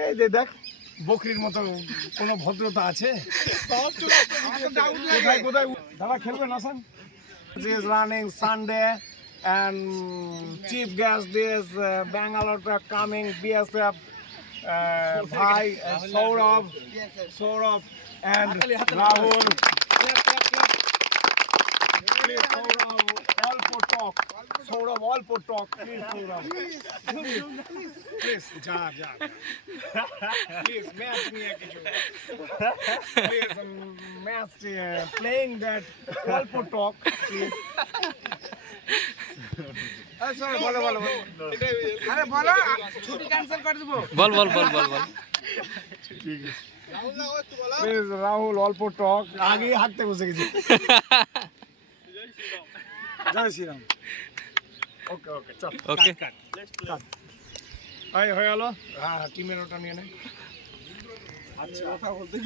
এই যে দেখ বকরির মতো কোনো ভদ্রতা আছে? কোথায় কোথায় দাদা খেলবেন আসেন। This is running Sunday and chief guest is Bangalore coming BSF Bhai Saurabh and Rahul. Please Saurabh, all for talk. Saurabh, all for talk. Please Saurabh. Please, ja. Please, match me কিছু. Please, match playing that all for talk. Please. বলো আরে বলো ছুটি cancel করে দেবো বল Please, Rahul, all for talk. আগে হাঁটতে বসে গেছি। জয় শ্রীরাম। ওকে চল। ওকে কাট। হয়ে গেল। হ্যাঁ টিমের ওটা নিয়ে নে। আচ্ছা কথা বলতে